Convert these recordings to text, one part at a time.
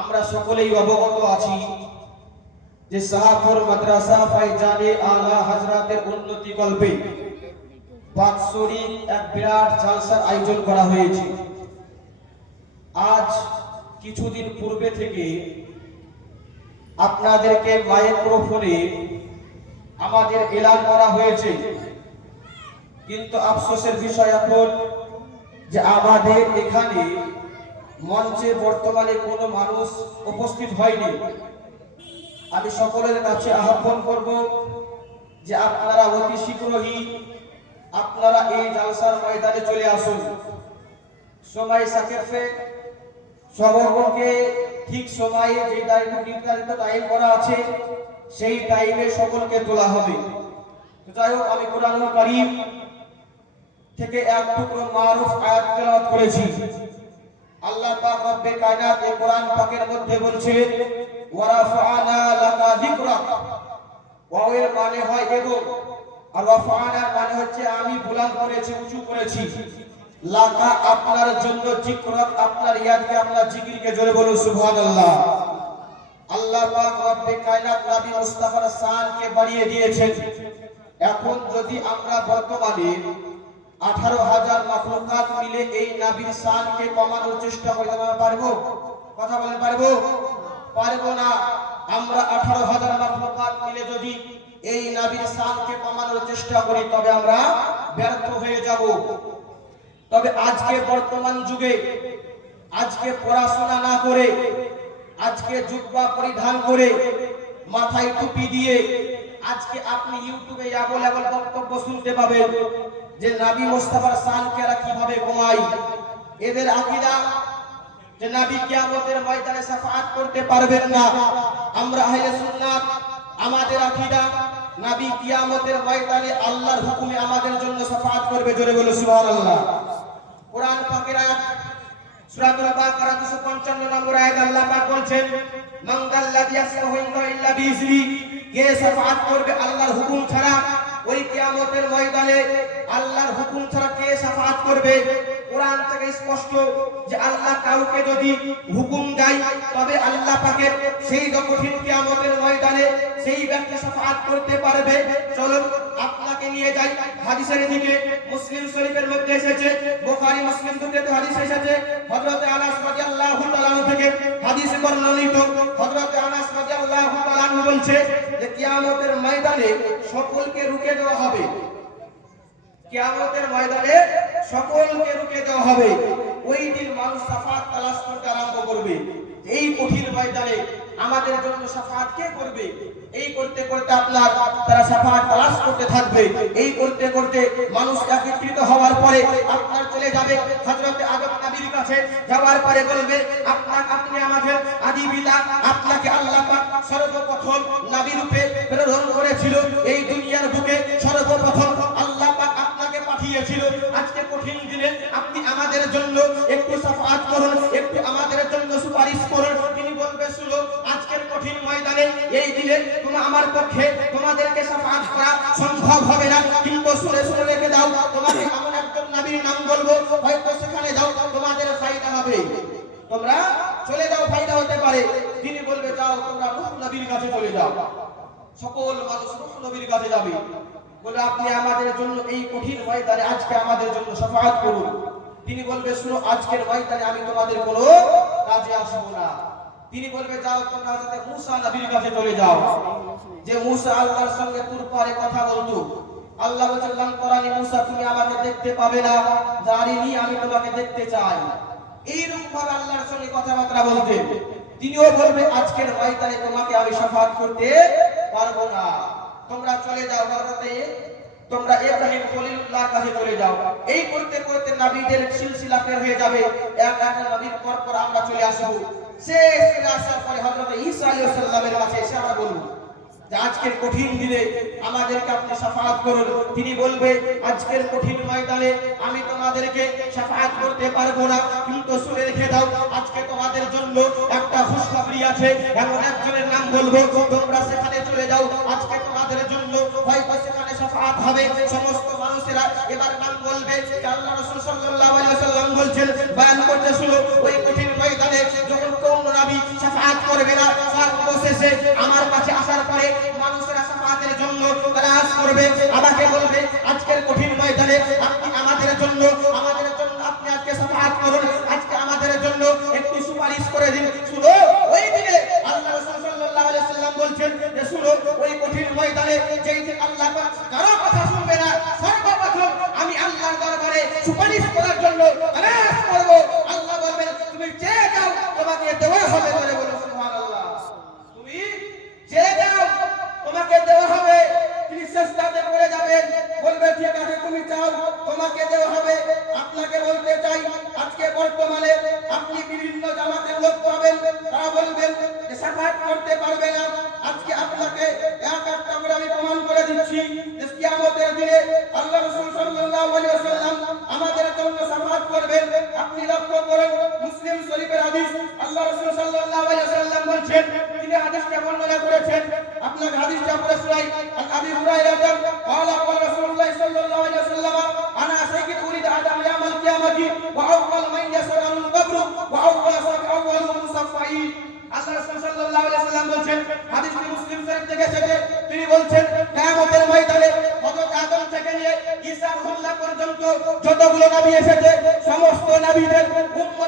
আমরা সকলেই অবগত আছি যে শাহপুর মাদ্রাসা ফাইজানে আলা হাজরাতের উন্নতি কল্পে বাৎসরিক এক বিরাট জালসার আয়োজন করা হয়েছে। আজ কিছুদিন পূর্বে থেকে আপনাদেরকে মাইক্রোফোনে আমাদের এলান করা হয়েছে। কিন্তু আফসোসের বিষয় এখন যে আমাদের এখানে মঞ্চে বর্তমানে কোনো মানুষ উপস্থিত হয়নি। আমি সকলের কাছে আহ্বান করব যে আপনারা অতি শীঘ্রই আপনারা এই জালসার ময়দানে চলে আসুন। সময় সাকেফে সকলকে ঠিক সময়ে যে টাইম নির্ধারিত টাইম করা আছে, সেই টাইমে সকলকে তোলা হবে। যাই হোক, আমি কোরআন কারিম থেকে এক টুকরো মারুফ আয়াত করেছি। আল্লাহ পাক রব্বে কায়নাত এই কোরআন পাকের মধ্যে বলছে ওয়ারাফানা লাকা যিকরাক ওয়াওয়ের মানে হয় এবং আর ওয়াফানার মানে হচ্ছে আমি বুলান্দ করেছি, উঁচু করেছি। লাকা আপনার জন্য যিকরাক আপনার ইয়াদকে, আপনার জিকিরকে জোরে বলুন, সুবহানাল্লাহ। আল্লাহ পাক রব্বে কায়নাত নবী মুস্তাফার শানকে বাড়িয়ে দিয়েছেন। এখন যদি আমরা বর্তমানে আঠারো হাজার মাখলুকাত এই নাবির শানকে কমানোর চেষ্টা করতে আমরা পারব? কথা বলেন, পারব? পারব না। আমরা আঠারো হাজার মাখলুকাত মিলে যদি এই নাবির শানকে কমানোর চেষ্টা করি, তবে আমরা ব্যর্থ হয়ে যাব। তবে আজকে বর্তমান যুগে, আজকে পড়াশোনা না করে, আজকে জুব্বা পরিধান করে মাথায় টুপি দিয়ে আজকে আপনি ইউটিউবে আবল আবল বক্তব্য শুনতে পাবেন। যে নাবি মোস্তাফার শানকে এরা কীভাবে ঘুমায়, এদের আকীদা যে নাবি কিয়ামতের ময়দানে শাফাআত করতে পারবেন না। আমরা আহলে সুন্নাত, আমাদের আকীদা, নাবি কিয়ামতের ময়দানে আল্লাহর হুকুমে আমাদের জন্য শাফাআত করবে, জোরে বলে সুবহানাল্লাহ। কোরআন পাকের আয়াত, সূরাতুল বাকারা 255 নম্বর আয়াত আল্লাহ পাক বলছেন, মান দাল্লাযী ইল্লা কে শাফাআত করবে আল্লাহর হুকুম ছাড়া ওই কিয়ামতের ময়দানে আল্লাহর হুকুম ছাড়া কে শাফাআত করবে? কোরআন থেকে স্পষ্ট যে আল্লাহ কাউকে যদি হুকুম দেয়, তবে আল্লাহ পাকের সেই কঠিন কিয়ামতের ময়দানে সেই ব্যক্তি শাফাআত করতে পারবে। চলুন, আপনাকে নিয়ে যাই। হাদিসের দিকে মুসলিম শরীফের মধ্যে এসেছে, বুখারী, মুসলিম দুটোতে হাদিস এসেছে। হযরত আনাস রাদিয়াল্লাহু তাআলা থেকে হাদিস বর্ণিত। হযরত আনাস রাদিয়াল্লাহু তাআলা বলছে যে কিয়ামতের ময়দানে সকলকে রুখে দেওয়া হবে। কেয়ামতের ময়দানে সকলকে রুখে দেওয়া হবে। ওই দিন মানুষ সাফাত তালাশ করতে আরম্ভ করবে। এই কঠিন ময়দানে আমাদের জন্য সাফাত কে করবে? এই করতে করতে আপনার তারা সাফার তালাশ করতে থাকবে। এই করতে করতে মানুষ একত্রিত হওয়ার পরে আপনার চলে যাবে। হজরতে আদম নবীর কাছে যাওয়ার পরে বলবে, আপনার আপনি আমাদের আদি পিতা, আপনাকে আল্লাহ পাক সর্বপ্রথম নবী রূপে প্রেরণ করেছিল। এই দুনিয়ার বুকে সর্বপ্রথম পাঠিয়েছিল আজকে কঠিন দিনে আপনি আমাদের জন্য একটু সাফাত করুন, একটু আমাদের জন্য সুপারিশ করুন। তিনি বলবে, শুনো, আজকের কঠিন ময়দানে এই দিনে তোমার আমার পক্ষে তোমাদেরকে সাফাত করা সম্ভব হবে না। কিন্তু শুনে শুনে রেখে দাও, তোমাকে এমন একজন নবীর নাম বলব, হয়তো সেখানে যাও, তোমাদের ফায়দা হবে। তোমরা চলে যাও, ফায়দা হতে পারে। তিনি বলবে, যাও, তোমরা নবীর কাছে চলে যাও। সকল মানুষ নবীর কাছে যাবে। বলে, আপনি আমাদের জন্য এই কঠিন ময়দানে আজকে আমাদের জন্য শাফাআত করুন। তিনি বলবে, শুনো, আজকের ময়দানে আমি তোমাদের কোনো কাজে আসব না। তিনি বলবে, যাও, তোমরা মূসা নবীর কাছে চলে যাও, যে মূসা আল্লাহর সঙ্গে তুর কথা বলতো। আল্লাহ মূসা, তুমি আমাকে দেখতে পাবে না জানিনি আমি তোমাকে দেখতে চাই। এইরকম ভাবে আল্লাহর সঙ্গে কথাবার্তা বলতেন। তিনিও বলবে, আজকের ময়দানে তোমাকে আমি শাফাআত করতে পারব না। তোমরা চলে যাও ভারতে তোমরা ইব্রাহিম খলিলুল্লাহ কাছে চলে যাও। এই করতে করতে নবীদের সিলসিলা ফের হয়ে যাবে। এক এক নবীর পর পর আমরা চলে আসব। শেষ ফিরে আসার পরে হযরত ঈসা আলাইহিস সালামের কাছে এসে আমরা বলব আজকের কঠিন দিনে আমাদেরকে আপনি শাফাআত করুন। তিনি বলবে, আজকের কঠিন ময়দানে আমি তোমাদেরকে শাফাআত করতে পারব না। কিন্তু শুনে রেখে দাও, আজকে তোমাদের জন্য একটা খুশখবরি আছে। এমন একজনের নাম বলব, তোমরা সেখানে চলে যাও, আজকে তোমাদের জন্য হয়তো সেখানে শাফাআত হবে। সমস্ত মানুষেরা এবার নাম বলবে আল্লাহ রাসূল সাল্লাল্লাহু আলাইহি ওয়াসাল্লাম বলছেন, বয়ান করতে শুনো, ওই কঠিন ময়দানে যখন কোন নবী শাফাআত এসে আমার কাছে পরে মানুষেরা সাফাতের জন্য ক্লাস করবে, আমাকে বলবে, আজকের কঠিন ময়দানে আপনি আমাদের জন্য আমাদের জন্য আপনি আজকে সাফাত করুন, আজকে আমাদের জন্য একটু সুপারিশ করে দিন। শুনো, ওই দিনে আল্লাহ রাসূল সাল্লাল্লাহু আলাইহি সাল্লাম বলছেন যে, শুনো, ওই কঠিন ময়দানে যেই আল্লাহ কারও কথা পর্যন্ত যতগুলো নবী এসেছে সমস্ত নবীদের উম্মতের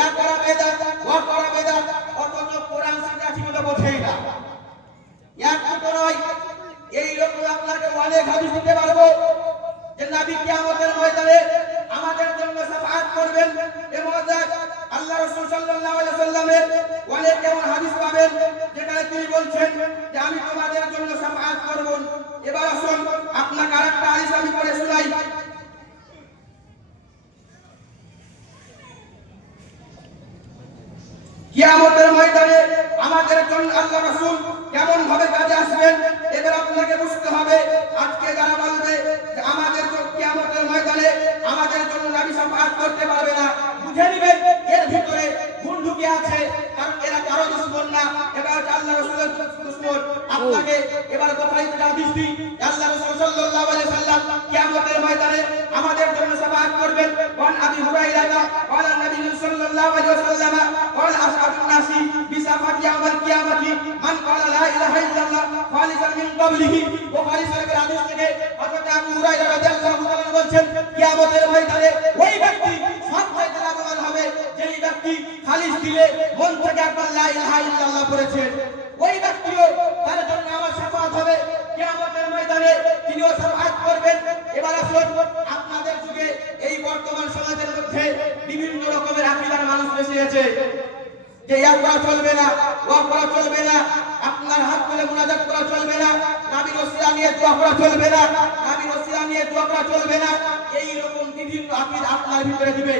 না ইয়া করা বেদাত আল্লাহ রাসুল কেমন ভাবে কাজে আসবেন, এবার আপনাকে বুঝতে হবে, আজকে যারা বলবে আমাদের কেমতের ময়দানে আমাদের জন্য নাবি সাফাত করতে পারবে না, বুঝে নিবেন, এর ভিতরে ভুল ঢুকে আছে, কারণ এরা কারও দুশ্মন না এটা হচ্ছে আল্লাহ রসুলের দুশ্মন। আপনাকে এবার কথাই যেটা দৃষ্টি, আল্লাহ রসুল সাল্লাল্লাহু আলাইহি সাল্লাম কিয়ামতের ময়দানে আমাদের জন্য সাফাত করবেন। ওয়ান আবি হুরাইরা ওয়া صلى الله عليه وسلم قال أسعد الناس بشفاعة يوم القيامة من قال لا إله إلا الله خالصا من قبله وخالصا من হাদিস থেকে হযরত আবু হুরায়রা রাদিয়াল্লাহু তাআলা বলছেন কিয়ামতের ময়দানে ওই ব্যক্তি সবচেয়ে লাভবান হবে যেই ব্যক্তি খালিস দিলে মন থেকে একবার লা ইলাহা ইল্লাল্লাহ পড়েছে ওই ব্যক্তিও তার জন্য আমার শাফাআত হবে কিয়ামতের ময়দানে তিনিও শাফাআত করবেন মানুষ যে ইয়া করা চলবে না ওয়া করা চলবে না, আপনার হাত তুলে মুনাজাত করা চলবে না, নাবির ওসিলা নিয়ে দোয়া করা চলবে না, নাবির ওসিলা নিয়ে দোয়া করা চলবে না, এই রকম বিভিন্ন আকীদা আপনার ভিতরে দিবে।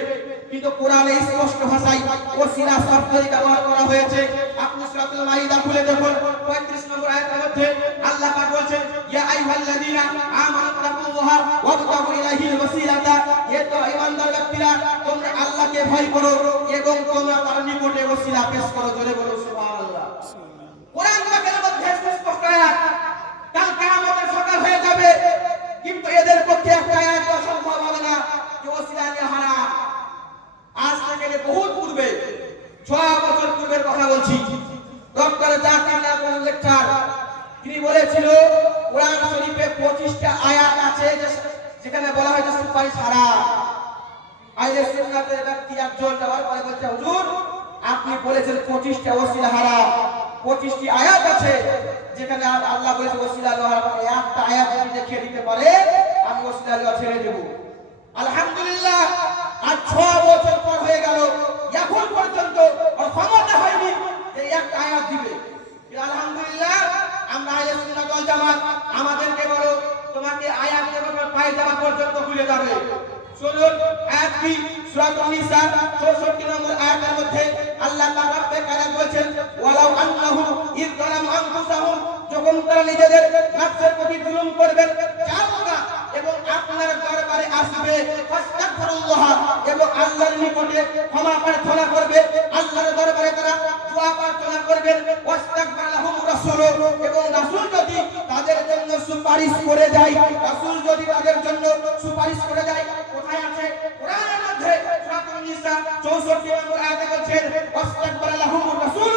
কিন্তু কোরআনে স্পষ্ট ভাষায় ওসিলা শব্দই ব্যবহার করা হয়েছে। আপনি সূরাতুল মাইদা খুলে দেখুন 35 নম্বর আয়াতের মধ্যে আল্লাহ পাক বলেছেন, ইয়া আইয়ুহাল্লাযীনা আমানু তাকুল্লাহা ওয়াবতাগু ইলাইহিল ওয়াসিলাতা। হে তো ঈমানদার ব্যক্তিরা, তোমরা আল্লাহকে ভয় করো এবং তোমরা তার নিকটে ওসিলা পেশ করো। জোরে বলো সুবহানাল্লাহ। কোরআন পাকের মধ্যে স্পষ্ট আয়াত, কাল কিয়ামতের সকাল হয়ে যাবে কিন্তু এদের পক্ষে একটা আয়াত সম্ভব হবে না যে ওসিলা নিয়ে হারাম আজ থেকে নিয়ে বহুত পূর্বে ছয় বছর পূর্বের কথা বলছি ডক্টর জাকির নায়ক লেকচার তিনি বলেছিল, কোরআন শরীফে পঁচিশটা আয়াত আছে যেখানে বলা হয়েছে সুপারিশ বলেছেন পঁচিশটা আয়াত আছে যেখানে আল্লাহ দেখিয়ে দিতে আমি ছেড়ে দেবো। আলহামদুলিল্লাহ আজ ছ বছর পর হয়ে আয়াত দিবে। আলহামদুলিল্লাহ আমাদেরকে বলো, তোমাকে আয়াত এবং পায় পায়জামা পর্যন্ত খুলে যাবে। চলুন, আয়াত কি? সূরাতুন নিসা 64 নম্বর আয়াতের মধ্যে আল্লাহ পাক রব্বে কালাম বলেছেন, ওয়ালাউ আন্নাহুম ইয যালামু আনফুসাহুম যখন তারা নিজেদের নফসের প্রতি জুলুম এবং আপনার দরবারে আসবে। ফাস্তাগফিরুল্লাহ। এবং আল্লাহর নিকটে ক্ষমা প্রার্থনা করবে। আল্লাহর দরবারে তারা দোয়া প্রার্থনা করবেন ওয়াস্তাগফিরুল্লাহুম রাসূল। এবং রাসূল যদি তাদের জন্য সুপারিশ করে যায় রাসূল যদি তাদের জন্য সুপারিশ করে যায় কোথায় আছে? কোরআনের মধ্যে সূরাতুন নিসা 64 নম্বর আয়াতে বলছেন ওয়াস্তাগফিরুল্লাহুম রাসূল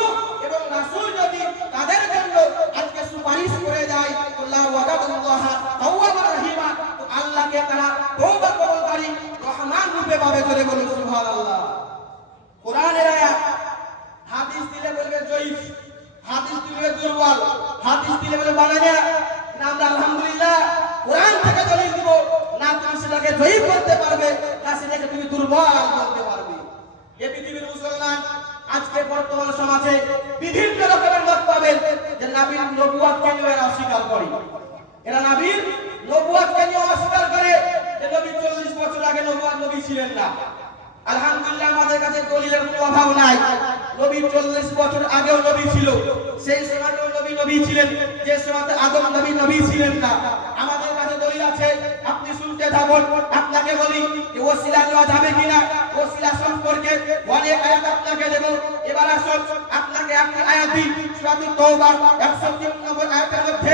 এবং রাসূল যদি তাদের জন্য আজকে সুপারিশ করে যায় আল্লাহ ওয়াদাতুল্লাহ তাওয়াবুর রহিমা তো আল্লাহকে তারা তওবা কবুলকারী রহমান রূপে পাবে করে বলুন সুবহানাল্লাহ কোরআনের আয়াত হাদিস দিলে বলবে জয়ীফ হাদিস দিলে দুর্বল হাদিস দিলে বলে বানায় না না আমরা আলহামদুলিল্লাহ কোরআন থেকে দলিল দিব না তুমি সেটাকে জয়ীফ করতে পারবে না সেটাকে তুমি দুর্বল করতে পারবে এ পৃথিবীর মুসলমান আজকে বর্তমান সমাজে বিভিন্ন রকমের মত পাবেন যে নাবির নবুয়াতকে নিয়ে এরা অস্বীকার করে এরা নাবির নবুয়াতকে নিয়ে অস্বীকার করে যে নবী চল্লিশ বছর আগে নবুয়াত নবী ছিলেন না আলহামদুলিল্লাহ আমাদের কাছে দলিলের কোনো অভাব নাই। নবী চল্লিশ বছর আগেও নবী ছিল। সেই সময়তেও নবী নবী ছিলেন। যে সময়তে আদম নবী নবী ছিলেন না। আমাদের কাছে দলিল আছে। আপনি শুনতে থাকুন। আপনাকে বলি ওসিলা নেওয়া যাবে কিনা? ওসিলা সম্পর্কে অনেক আয়াত আপনাকে দেব। এবার আসুন, আপনাকে একটি আয়াত দিই। সূরাতুত তওবা 103 নম্বর আয়াতের মধ্যে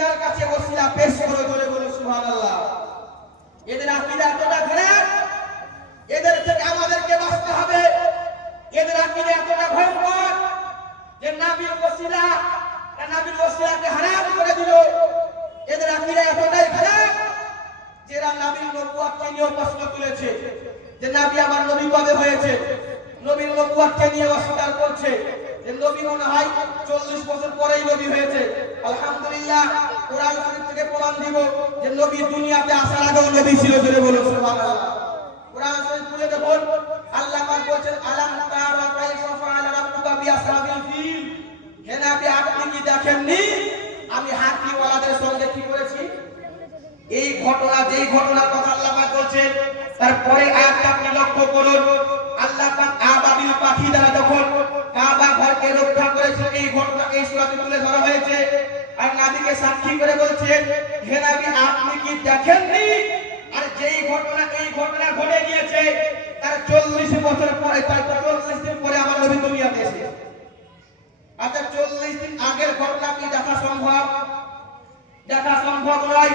দিদার কাছে ওসিলা পেশ করে বলে বলে, সুবহানাল্লাহ। এদের আকীদা এতটা খারাপ, এদের থেকে আমাদেরকে বাঁচতে হবে। এদের আকীদা এতটা ভয়ঙ্কর যে নাবির ওসিলা নাবি ওসিলাকে হারাম করে দিল। এদের আকীদা এতটাই খারাপ যে এরা নাবির নবুয়াতকে নিয়েও প্রশ্ন তুলেছে, যে নাবি আমার নবী কবে হয়েছে? নবীর নবুয়াতকে নিয়ে অস্বীকার করছে যে নবী মনে হয় চল্লিশ বছর পরেই নবী হয়েছে। আলহামদুলিল্লাহ, কোরআন শরীফ থেকে প্রমাণ দিব যে নবী দুনিয়াতে আসার আগেও নবী ছিল জোরে বলুন কোরআন শরীফ খুলে দেখুন আল্লাহ পাক বলেন আলাম তারা কাইফা ফাআলা রাব্বুকা বিআসহাবিল ফিল? হে নবী, আপনি কি দেখেননি? আমি হাতিওয়ালাদের সঙ্গে কি করেছি? এই ঘটনা, যেই ঘটনার কথা আল্লাহ পাক বলছেন, তারপরে আয়াতটা আপনি লক্ষ্য করুন। আল্লাহ পাক আবাবিল পাখি দ্বারা যখন কাবা ঘরকে রক্ষা করেছিল, এই ঘটনা এই সূরাতে তুলে ধরা হয়েছে। আর নবীকে সাক্ষী করে বলছে, হে নবী, আপনি কি দেখেননি? আর যেই ঘটনা, এই ঘটনা ঘটে গিয়েছে, তার চল্লিশ বছর পরে, তার চল্লিশ দিন পরে আমার নবী দুনিয়াতে এসেছে। আচ্ছা চল্লিশ দিন আগের ঘটনা কি দেখা সম্ভব? দেখা সম্ভব নয়।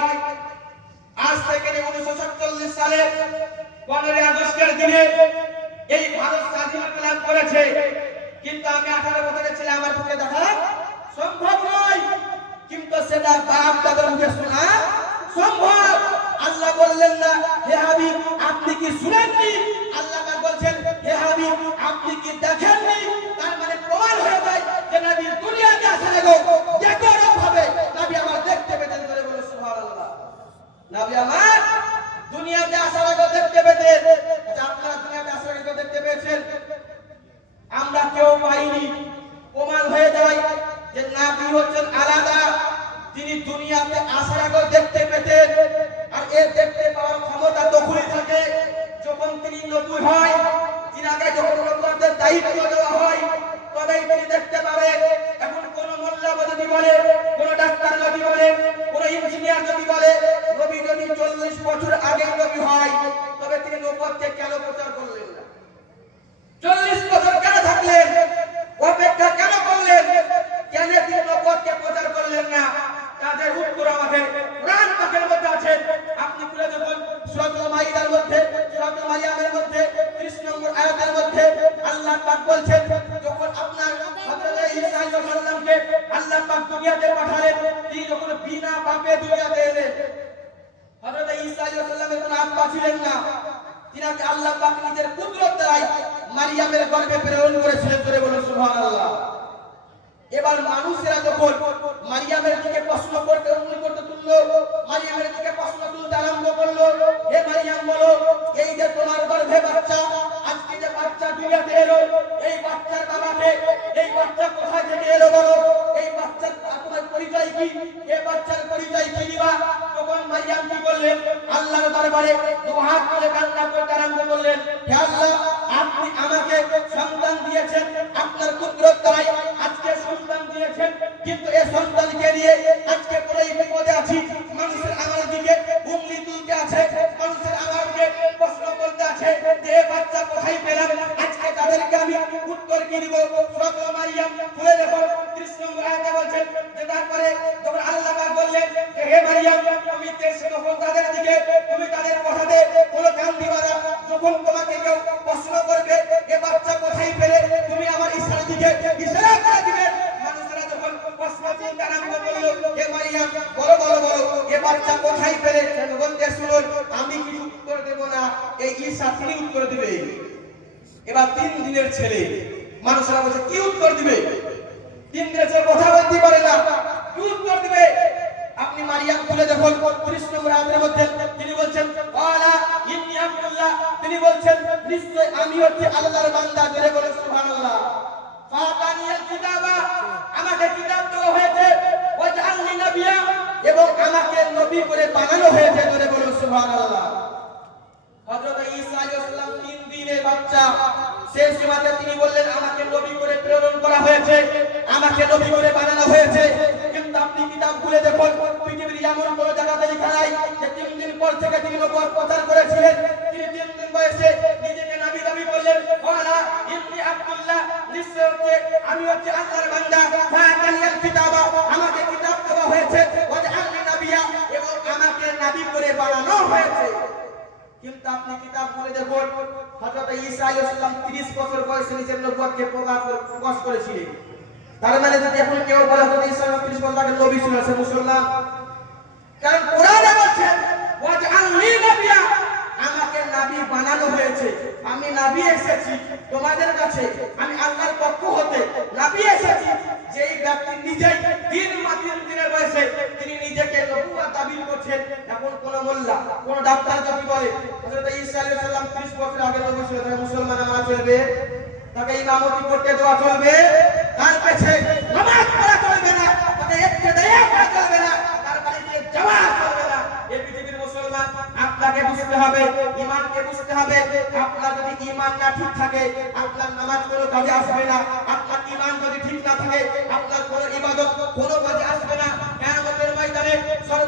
আজ থেকে উনিশশো সাতচল্লিশ সালে পনেরোই আগস্টের দিনে এই ভারত স্বাধীনতা লাভ করেছে। কিন্তু আমি আঠারো বছরের ছেলে, আমার পক্ষে দেখা সম্ভব নয়। কিন্তু সেটা বাপ দাদার মুখে শোনা সম্ভব। আল্লাহ বললেন না, হে হাবিব, আপনি কি শুনেননি? আল্লাহ বলছেন, হে হাবিব, আপনি কি দেখেননি? তার মানে প্রমাণ হয়ে যায় যে নবী দুনিয়াতে আসার আগে যে কোনো ভাবে নবী আমার দেখতে পেতেন করে বলে, সুবহানাল্লাহ। নবী আমার দুনিয়াতে আসার আগে দেখতে পেতেন আপনারা দুনিয়াতে আসার আগে কেউ আমরা কেউ পাইনি। প্রমাণ হয়ে যায় যে নাবি হচ্ছেন আলাদা তিনি দুনিয়াতে আসার আগে দেখতে পেতেন। আর এর দেখতে পাওয়ার ক্ষমতা তখনই থাকে যখন তিনি নবী হয়। তিনাকে যখন নবুয়তের দায়িত্ব দেওয়া হয়, তবেই তিনি দেখতে পাবে এখন কোন মোল্লা যদি বলে, কোন ডাক্তার যদি বলে, কোন ইঞ্জিনিয়ার যদি বলে, নবী যদি চল্লিশ বছর আগে নবী হয়, তবে তিনি নবুয়তকে কেন প্রচার চল্লিশ বছর কেন থাকলেন? অপেক্ষা কেন করলেন? কেন তিনি নবুয়তকে প্রচার করলেন না? তাদের উত্তর আমাদের কোরআন পাকের মধ্যে আছে। আপনি খুলে দেখুন সূরাতুল মাইদার মধ্যে, সূরাতুল মারিয়ামের মধ্যে 30 নম্বর আয়াতের মধ্যে আল্লাহ পাক বলছেন, যখন আপনার হযরত ঈসা আলাইহিস সালামকে আল্লাহ পাক দুনিয়াতে পাঠালেন, তিনি যখন বিনা পাপে দুনিয়াতে এলেন হযরত ঈসা ছিলেন না। তিনাকে আল্লাহ পাক নিজের কুদরত দ্বারাই মারিয়ামের গর্ভে প্রেরণ করেছিলেন জোরে বলুন, সুবহানাল্লাহ। এবার মানুষেরা যখন মারিয়ামের দিকে প্রশ্ন করতে উন্নতি করতে তুললো, মারিয়ামের দিকে প্রশ্ন তুলতে আরম্ভ করল, হে মারিয়াম, বলো, এই যে তোমার গর্ভে বাচ্চা বাচ্চা দুনিয়াতে এলো, এই বাচ্চার বাবাকে এই বাচ্চা কোথায় থেকে এলো বলো? এই বাচ্চার তোমার পরিচয় কি? এই বাচ্চার পরিচয় কি দিবা? তখন মারিয়াম কি করলেন? আল্লাহর দরবারে দুহাত করে কান্না করতে আরম্ভ করলেন। হে আল্লাহ, আপনি আমাকে সন্তান দিয়েছেন, আপনার কুদরত দ্বারাই আজকে সন্তান দিয়েছেন। কিন্তু এই সন্তানকে নিয়ে আজকে এই বিপদে আছি। মানুষের আমার দিকে বাচ্চা কোথায় পেলাম? আজকে তাদেরকে আমি উত্তর কি দিব। সূরাত মারিয়াম খুলে দেখো 30 নম্বর বলছেন যে, তারপরে যখন আল্লাহ পাক বললেন যে, হে মারিয়াম, তুমি দেশে তাদের দিকে, তুমি তাদের কথাতে কোনো কান দিবা না। যখন তোমাকে কেউ প্রশ্ন করবে, এ বাচ্চা কোথায় পেলে? তুমি আমার ইশারা দিকে, ইশারা করে দিবে। মানুষেরা যখন প্রশ্ন, চিন্তা হে মারিয়াম, বলো বলো বাচ্চা কোথায় পেলে? তখন আমি না এই ঈশা উত্তর দিবে? এবার তিন দিনের ছেলে। মানুষেরা বলছে, কি উত্তর দিবে? তিন দিনের ছেলে কথা বলতে পারে না। কি উত্তর দিবে? আপনি মারিয়াম খুলে দেখুন 30 নম্বর আয়াতের মধ্যে তিনি বলছেন ওয়ালা ইন্নী আব্দুল্লাহ। তিনি বলছেন, নিশ্চয় আমি হচ্ছি আল্লাহর বান্দা জোরে বলে, সুবহানাল্লাহ। ফাতানিয়াল কিতাবা, আমাকে কিতাব দেওয়া হয়েছে, ওয়াজআলনি নাবিয়া। এবং আমাকে নবী করে বানানো হয়েছে, জোরে বলে সুবহানাল্লাহ। হযরত ঈসা আলাইহিস সালাম তিন দিনের বাচ্চা। সেই সময়তে তিনি বললেন, আমাকে নবী করে প্রেরণ করা হয়েছে, আমাকে নবী করে বানানো হয়েছে। কিন্তু আপনি কিতাব খুলে দেখুন, পৃথিবীর এমন কোন জায়গাতে লেখা নাই যে তিন দিন পর থেকে তিনি নবুয়ত প্রচার করেছিলেন। তিনি তিন দিন বয়সে নিজেকে নবী দাবি করলেন, ওয়ালা ইন্নী আব্দুল্লাহ, নিশ্চয় হচ্ছে আমি হচ্ছে আল্লাহর বান্দা। ফাতানিয়াল কিতাবা, আমাকে কিতাব দেওয়া হয়েছে ওয়াজআলনি নাবিয়া, এবং আমাকে নবী করে বানানো হয়েছে। কিন্তু আপনি কিতাব খুলে দেখুন হযরত ঈসা আলাইহিস সালাম 30 বছর বয়সে নিজের নবুয়তকে প্রকাশ করেছিলেন। তার মানে যদি এখন কেউ বলে হযরত ঈসা আলাইহিস 30 বছর আগে নবী ছিল, সে মুসলমান। কারণ কোরআনে বলছে, ওয়াজআলনি নাবিয়া আমি নাবি এসেছি তোমাদের কাছে, আমি আল্লাহর পক্ষ হতে নাবি এসেছি। যেই ব্যক্তি নিজেই দিন মাতির দিনের বয়সে নিজেকে নবুয়া দাবি করছেন এখন কোন মোল্লা, কোন ডাক্তার যদি বলে, হযরত ঈসা আলাইহিস সালাম 30 বছর আগে নবী ছিল তাহলে মুসলমান মানা চলবে তাকে ইমামতি করতে দেওয়া চলবে? তার কাছে নামাজ পড়া চলবে না, তাকে একটু দয়া করা চলবে না, তার বাড়িতে যাওয়া চলবে না। এই পৃথিবীর মুসলমান আপনাকে বুঝতে হবে ইমানকে বুঝতে হবে। আপনার যদি ইমান না ঠিক থাকে, আপনার নামাজ কোনো কাজে আসবে না। আপনার ইমান যদি ঠিক না থাকে, আপনার কোনো ইবাদত কোনো কাজে আসবে না।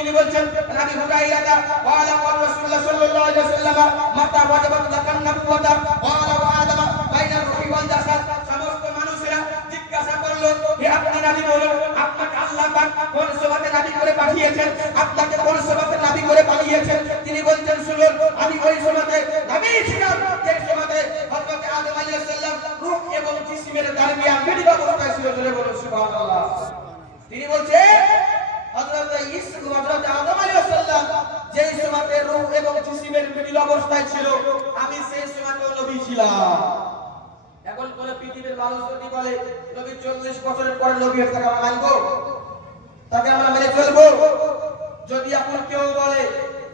তিনি বলছেন, নাবি হুরাইরাতা ওয়ালা ওয়া রাসূলুল্লাহ সাল্লাল্লাহু আলাইহি ওয়াসাল্লাম, মাতা ওয়াজাবাত লাকান নাবুওয়াতা ওয়ালা ওয়া আদামা বাইনা রূহি ওয়াল জাসাদ। সমস্ত মানুষেরা জিজ্ঞাসা করল, হে আপনার নবী বলুন আপনাকে আল্লাহ পাক কোন সুবাতে নবী করে পাঠিয়েছেন? আপনাকে কোন সুবাতে নবী করে পাঠিয়েছেন তিনি বলছেন, শুনুন, আমি ওই সুবাতে নবী ছিলাম। যে সুবাতে হযরত আদম আলাইহিস সালাম রূহ এবং জিসমের তারবিয়া বিধি অবস্থায় ছিল। বলে বলুন, সুবহানাল্লাহ। তিনি বলছেন অবস্থায় ছিল, আমি সেই সমাজে নবী ছিলাম। এখন কোন পৃথিবীর মানুষ যদি বলে, নবী চল্লিশ বছরের পরে নবী তাকে আমরা তাকে আমরা মেনে চলবো? যদি এখন কেউ বলে,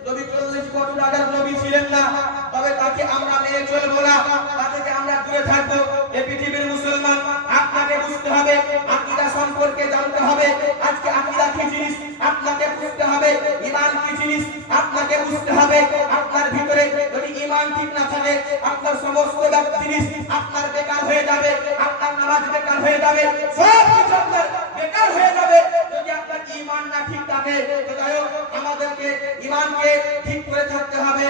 নবী চল্লিশ বছর আগের নবী ছিলেন না, তবে তাকে আমরা মেনে চলবো না তা থেকে আমরা দূরে থাকব। এই পৃথিবীর মুসলমান, আপনাকে বুঝতে হবে আকীদা সম্পর্কে জানতে হবে। আজকে আকীদা কি জিনিস? আপনাকে বুঝতে হবে। ঈমান কি জিনিস? আপনাকে বুঝতে হবে। আপনার ভিতরে যদি ঈমান ঠিক না থাকে, আপনার সমস্ত জিনিস আপনার বেকার হয়ে যাবে। আপনার নামাজ বেকার হয়ে যাবে। সব কিছু আপনার বেকার হয়ে যাবে। যদি আপনার ঈমান না ঠিক থাকে, তো যাই হোক, আমাদেরকে ঈমানকে ঠিক করে থাকতে হবে।